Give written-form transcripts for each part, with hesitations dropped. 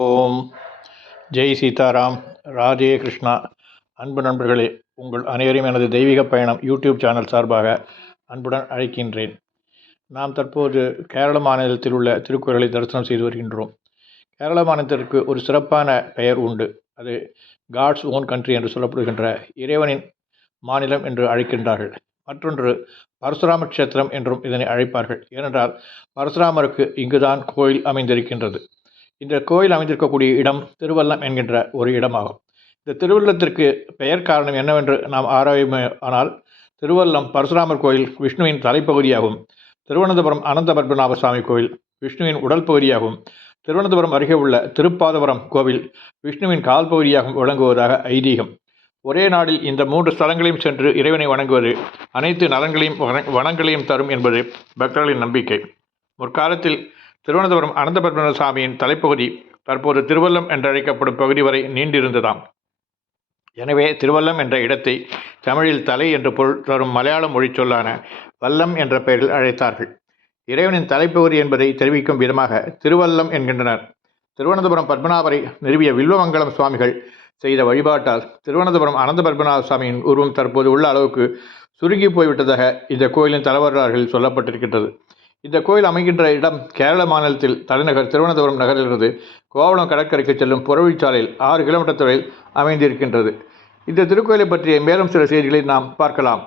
ஓம் ஜெய் சீதாராம். ராதே கிருஷ்ணா. அன்பு நண்பர்களே, உங்கள் அனைவரையும் எனது தெய்வீக பயணம் யூடியூப் சேனல் சார்பாக அன்புடன் அழைக்கின்றேன். நாம் தற்போது கேரள மாநிலத்தில் உள்ள திருக்கோயில்களை தரிசனம் செய்து வருகின்றோம். கேரள மாநிலத்திற்கு ஒரு சிறப்பான பெயர் உண்டு. அது காட்ஸ் ஓன் கண்ட்ரி என்று சொல்லப்படுகின்ற இறைவனின் மாநிலம் என்று அழைக்கின்றார்கள். மற்றொன்று பரசுராம க்ஷேத்திரம் என்றும் இதனை அழைப்பார்கள். ஏனென்றால் பரசுராமருக்கு இங்குதான் கோயில் அமைந்திருக்கின்றது. இந்த கோயில் அமைந்திருக்கக்கூடிய இடம் திருவல்லம் என்கின்ற ஒரு இடமாகும். இந்த திருவல்லத்திற்கு பெயர் காரணம் என்னவென்று நாம் ஆனால் திருவல்லம் பரசுராமர் கோயில் விஷ்ணுவின் தலைப்பகுதியாகும். திருவனந்தபுரம் அனந்த பத்மநாப சுவாமி கோயில் விஷ்ணுவின் உடல் பகுதியாகும். திருவனந்தபுரம் அருகே உள்ள திருப்பாதபுரம் கோவில் விஷ்ணுவின் கால் பகுதியாகவும் விளங்குவதாக ஐதீகம். ஒரே நாளில் இந்த 3 ஸ்தலங்களையும் சென்று இறைவனை வணங்குவது அனைத்து நலன்களையும் வனங்களையும் தரும் என்பது பக்தர்களின் நம்பிக்கை. முற்காலத்தில் திருவனந்தபுரம் அனந்த பத்மநாப சுவாமியின் தலைப்பகுதி தற்போது திருவல்லம் என்றழைக்கப்படும் பகுதி வரை நீண்டிருந்ததாம். எனவே திருவல்லம் என்ற இடத்தை தமிழில் தலை என்று பொருள் தரும் மலையாள மொழி சொல்லான வல்லம் என்ற பெயரில் அழைத்தார்கள். இறைவனின் தலைப்பகுதி என்பதை தெரிவிக்கும் விதமாக திருவல்லம் என்கின்றனர். திருவனந்தபுரம் பத்மநாபரை நிறுவிய வில்வமங்கலம் சுவாமிகள் செய்த வழிபாட்டால் திருவனந்தபுரம் அனந்த பத்மநாப சுவாமியின் உருவம் தற்போது உள்ள அளவுக்கு சுருங்கி போய்விட்டதாக இந்த கோயிலின் தலைவர்களால் சொல்லப்பட்டிருக்கின்றது. இந்த கோயில் அமைகின்ற இடம் கேரள மாநிலத்தில் தலைநகர் திருவனந்தபுரம் நகரிலிருந்து கோவளம் கடற்கரைக்கு செல்லும் புறவழிச்சாலையில் 6 கிலோமீட்டர் தொலைவில் அமைந்திருக்கின்றது. இந்த திருக்கோயிலை பற்றிய மேலும் சில செய்திகளை நாம் பார்க்கலாம்.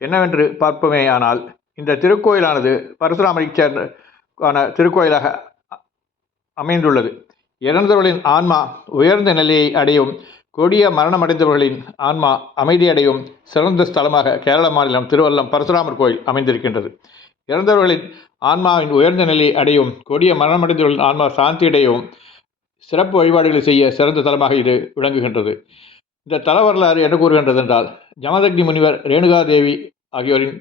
என்னவென்று பார்ப்போமே ஆனால், இந்த திருக்கோயிலானது பரசுராமரை சேர்ந்த திருக்கோயிலாக அமைந்துள்ளது. இறந்தவர்களின் ஆன்மா உயர்ந்த நிலையை அடையும், கொடிய மரணமடைந்தவர்களின் ஆன்மா அமைதியடையும் சிறந்த ஸ்தலமாக கேரள மாநிலம் திருவல்லம் பரசுராமர் கோயில் அமைந்திருக்கின்றது. இறந்தவர்களின் ஆன்மாவின் உயர்ந்த நிலையை அடையும், கொடிய மரணமடைந்தவர்களின் ஆன்மா சாந்தியடையவும் சிறப்பு வழிபாடுகளை செய்ய சிறந்த தலமாக இது விளங்குகின்றது. இந்த தல வரலாறு என்ன கூறுகின்றது என்றால், ஜமதக்னி முனிவர், ரேணுகாதேவி ஆகியோரின்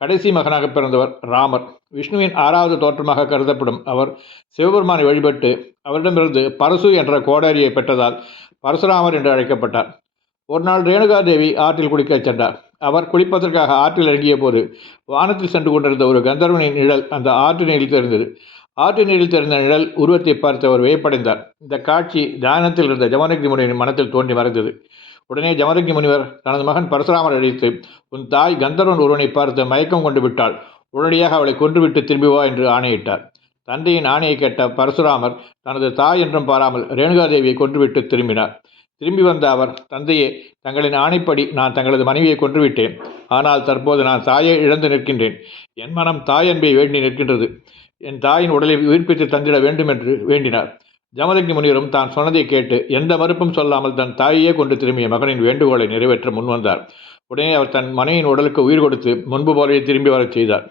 கடைசி மகனாக பிறந்தவர் ராமர். விஷ்ணுவின் 6வது தோற்றமாக கருதப்படும் அவர் சிவபெருமானை வழிபட்டு அவரிடமிருந்து பரசு என்ற கோடாரியை பெற்றதால் பரசுராமர் என்று அழைக்கப்பட்டார். ஒரு நாள் ரேணுகாதேவி ஆற்றில் குளிக்கச் சென்றார். அவர் குளிப்பதற்காக ஆற்றில் இறங்கிய போது வானத்தில் சென்று கொண்டிருந்த ஒரு கந்தர்வனின் நிழல் அந்த ஆற்று நீரில் தெரிந்தது. ஆற்று நீரில் தெரிந்த நிழல் உருவத்தை பார்த்து அவர் வியப்படைந்தார். இந்த காட்சி தியானத்தில் இருந்த ஜமதக்னி முனிவரின் மனத்தில் தோன்றி மறைந்தது. உடனே ஜமதக்னி முனிவர் தனது மகன் பரசுராமர் அழைத்து, உன் தாய் கந்தர்வன் ஒருவனை பார்த்து மயக்கம் கொண்டு விட்டாள், உடனடியாக அவளை கொன்றுவிட்டு திரும்பி வா என்று ஆணையிட்டார். தந்தையின் ஆணையை கேட்ட பரசுராமர் தனது தாய் என்றும் பாராமல் ரேணுகாதேவியை கொன்றுவிட்டு திரும்பினார். திரும்பி வந்த அவர், தந்தையே, தங்களின் ஆணைப்படி நான் தங்களது மனைவியை கொன்றுவிட்டேன். ஆனால் தற்போது நான் தாயை இழந்து நிற்கின்றேன். என் மனம் தாய் அன்பை வேண்டி நிற்கின்றது. என் தாயின் உடலை உயிர்ப்பித்து தந்திட வேண்டும் என்று வேண்டினார். ஜமதக்னி முனிவரும் தான் சொன்னதை கேட்டு எந்த மறுப்பும் சொல்லாமல் தன் தாயையே கொண்டு திரும்பிய மகனின் வேண்டுகோளை நிறைவேற்ற முன்வந்தார். உடனே அவர் தன் மனைவியின் உடலுக்கு உயிர் கொடுத்து முன்பு போலவே திரும்பி வரச் செய்தார்.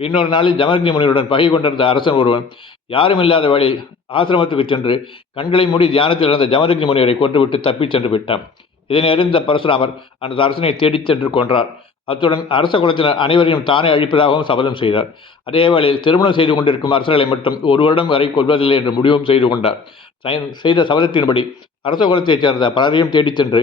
இன்னொரு நாளில் ஜமதக்னி முனிவருடன் பகை கொண்டிருந்த அரசன் ஒருவன் யாரும் இல்லாத வழியில் ஆசிரமத்துக்கு சென்று கண்களை மூடி தியானத்தில் இருந்த ஜமதக்னி முனிவரை கொன்றுவிட்டு தப்பிச் சென்று விட்டார். இதனை அறிந்த பரசுராமர் அந்த அரசனை தேடிச் சென்று கொன்றார். அத்துடன் அரச குலத்தினர் அனைவரையும் தானே அழிப்பதாகவும் சபதம் செய்தார். அதே வேளையில் திருமணம் செய்து கொண்டிருக்கும் அரசர்களை மட்டும் 1 வருடம் வரை கொள்வதில்லை என்று முடிவும் செய்து கொண்டார். செய்த சபதத்தின்படி அரச குலத்தைச் சேர்ந்த பலரையும் தேடிச் சென்று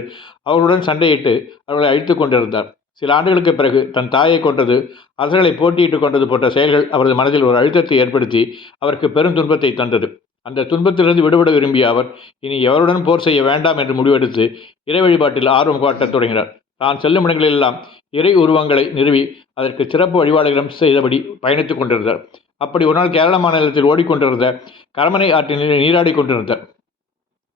அவர்களுடன் சண்டையிட்டு அவர்களை அழித்துக் கொண்டிருந்தார். சில ஆண்டுகளுக்கு பிறகு தன் தாயை கொன்றது, அரசர்களை போட்டியிட்டு கொண்டது போன்ற செயல்கள் அவரது மனதில் ஒரு அழுத்தத்தை ஏற்படுத்தி அவருக்கு பெரும் துன்பத்தை தந்தது. அந்த துன்பத்திலிருந்து விடுபட விரும்பிய அவர் இனி எவருடன் போர் செய்ய வேண்டாம் என்று முடிவெடுத்து இறை வழிபாட்டில் ஆர்வம் காட்டத் தொடங்கினார். தான் செல்லும் இடங்களெல்லாம் இறை உருவங்களை நிறுவி அதற்கு சிறப்பு வழிபாடுகளும் செய்தபடி பயணித்துக் கொண்டிருந்தார். அப்படி ஒரு நாள் கேரள மாநிலத்தில் ஓடிக்கொண்டிருந்த கரமனை ஆற்றில் நீராடி கொண்டிருந்தார்.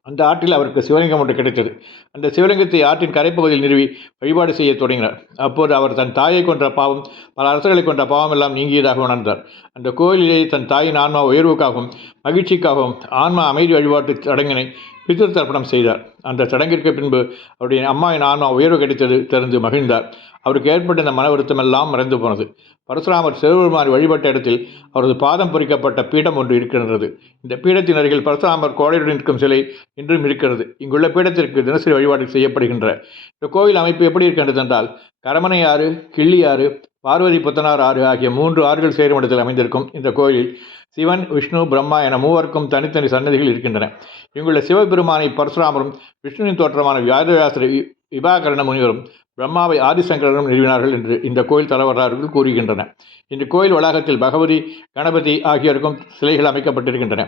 அந்த ஆற்றில் அவருக்கு சிவலிங்கம் ஒன்று கிடைத்தது. அந்த சிவலிங்கத்தை ஆற்றின் கரைப்பகுதியில் நிறுவி வழிபாடு செய்ய தொடங்கினார். அப்போது அவர் தன் தாயை கொன்ற பாவம், பல அரசர்களை கொன்ற பாவம் எல்லாம் நீங்கியதாக உணர்ந்தார். அந்த கோயிலிலேயே தன் தாயின் ஆன்மா உயர்வுக்காகவும் மகிழ்ச்சிக்காகவும் ஆன்மா அமைதி வழிபாட்டு சடங்கினை பித்ரு தர்ப்பணம் செய்தார். அந்த சடங்கிற்கு பின்பு அவருடைய அம்மாவின் ஆன்மா உயர்வு கிடைத்தது தெரிந்து மகிழ்ந்தார். அவருக்கு ஏற்பட்ட இந்த மன வருத்தமெல்லாம் மறைந்து போனது. பரசுராமர் சிவபெருமானை வழிபட்ட இடத்தில் அவரது பாதம் பொறிக்கப்பட்ட பீடம் ஒன்று இருக்கின்றது. இந்த பீடத்தின் அருகில் பரசுராமர் கோடையுடன் இருக்கும் சிலை இன்றும் இருக்கிறது. இங்குள்ள பீடத்திற்கு தினசரி வழிபாடு செய்யப்படுகின்ற இந்த கோயில் அமைப்பு எப்படி இருக்கின்றது என்றால், கரமனை ஆறு, கிள்ளி ஆறு, பார்வதி புத்தனார் ஆறு ஆகிய 3 ஆறுகள் சேரும் இடத்தில் அமைந்திருக்கும் இந்த கோயிலில் சிவன், விஷ்ணு, பிரம்மா என மூவருக்கும் தனித்தனி சன்னதிகள் இருக்கின்றன. இங்குள்ள சிவபெருமானை பரசுராமரும் விஷ்ணுவின் தோற்றமான வியாதவியாசர், விபாகரண முனிவரும் பிரம்மாவை ஆதிசங்கரனும் நிறுவினார்கள் என்று இந்த கோயில் தலவரலாறுகள் கூறுகின்றன. இந்த கோயில் வளாகத்தில் பகவதி, கணபதி ஆகியோருக்கும் சிலைகள் அமைக்கப்பட்டிருக்கின்றன.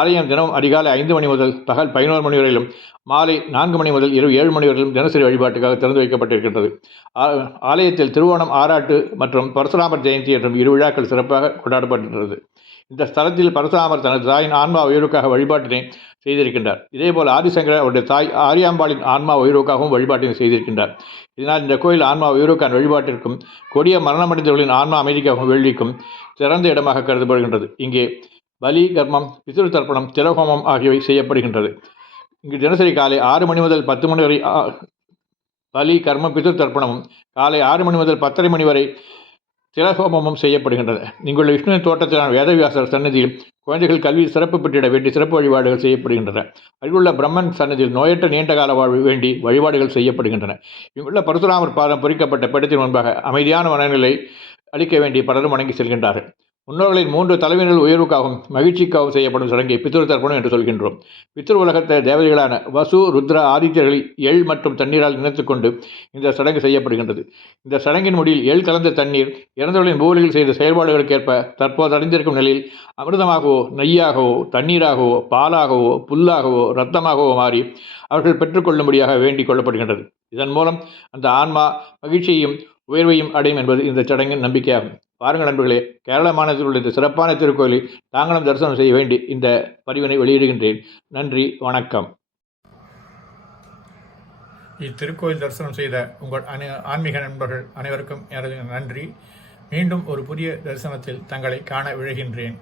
ஆலயம் தினமும் அதிகாலை 5 மணி முதல் பகல் 11 மணி வரையிலும், மாலை 4 மணி முதல் இரவு 7 மணி வரையிலும் தினசரி வழிபாட்டுக்காக திறந்து வைக்கப்பட்டிருக்கின்றது. ஆலயத்தில் திருவோணம், ஆராட்டு மற்றும் பரசுராமர் ஜெயந்தி என்றும் 2 விழாக்கள் சிறப்பாக கொண்டாடப்படுகின்றது. இந்த ஸ்தலத்தில் பரசுராமர் தனது தாயின் ஆன்மா உயர்வுக்காக வழிபாட்டினை செய்திருக்கின்றார். இதேபோல் ஆதிசங்கரர் அவருடைய தாய் ஆரியாம்பாளின் ஆன்மா உயர்வுக்காகவும் வழிபாட்டினை செய்திருக்கின்றார். இதனால் இந்த கோயில் ஆன்மா உயர்வுக்கான வழிபாட்டிற்கும் கொடிய மரணமடைந்தவர்களின் ஆன்மா அமைதிக்காகவும் வேள்விக்கும் சிறந்த இடமாக கருதப்படுகின்றது. இங்கே பலி, கர்மம், பித்ரு தர்ப்பணம், திலஹோமம் ஆகியவை செய்யப்படுகின்றது. இங்கு தினசரி காலை 6 மணி முதல் 10 மணி வரை பலி, கர்மம், பித்ரு தர்ப்பணமும், காலை 6 மணி முதல் 10:30 மணி வரை திலஹோமமும் செய்யப்படுகின்றன. இங்குள்ள விஷ்ணுவின் தோட்டத்திலான வேதவியாசர் சன்னதியில் குழந்தைகள் கல்வி சிறப்பு பெற்றிட வேண்டி சிறப்பு வழிபாடுகள் செய்யப்படுகின்றன. அங்குள்ள பிரம்மன் சன்னதியில் நோயற்ற நீண்டகால வாழ்வு வேண்டி வழிபாடுகள் செய்யப்படுகின்றன. இங்குள்ள பரசுராமர் பாதம் பொறிக்கப்பட்ட பீடத்தின் முன்பாக அமைதியான மனநிலை அளிக்க வேண்டி பலரும் வணங்கி செல்கின்றார்கள். முன்னோர்களின் 3 தலைவர்கள் உயர்வுக்காகவும் மகிழ்ச்சிக்காகவும் செய்யப்படும் சடங்கை பித்ரு தர்ப்பணம் என்று சொல்கின்றோம். பித்ரு உலகத்த தேவதைகளான வசு, ருத்ரா ஆதித்யர்களை எள் மற்றும் தண்ணீரால் நினைத்துக் கொண்டு இந்த சடங்கு செய்யப்படுகின்றது. இந்த சடங்கின் முடிவில் எள் கலந்த தண்ணீர் இறந்தவர்களின் பூலிகள் செய்த செயல்பாடுகளுக்கேற்ப தற்போது அடைந்திருக்கும் நிலையில் அமிர்தமாகவோ, நெய்யாகவோ, தண்ணீராகவோ, பாலாகவோ, புல்லாகவோ, இரத்தமாகவோ மாறி அவர்கள் பெற்றுக்கொள்ளும்படியாக வேண்டிக் கொள்ளப்படுகின்றது. இதன் மூலம் அந்த ஆன்மா மகிழ்ச்சியையும் உயர்வையும் அடையும் என்பது இந்த சடங்கின் நம்பிக்கையாகும். பாருங்கள் நண்பர்களே, கேரள மாநிலத்தில் உள்ள இந்த சிறப்பான திருக்கோயிலை தாங்களும் தரிசனம் செய்ய வேண்டி இந்த பதிவினை வெளியிடுகின்றேன். நன்றி, வணக்கம். இத்திருக்கோயில் தரிசனம் செய்த உங்கள் ஆன்மீக நண்பர்கள் அனைவருக்கும் எனது நன்றி. மீண்டும் ஒரு புதிய தரிசனத்தில் தங்களை காண விழைகின்றேன்.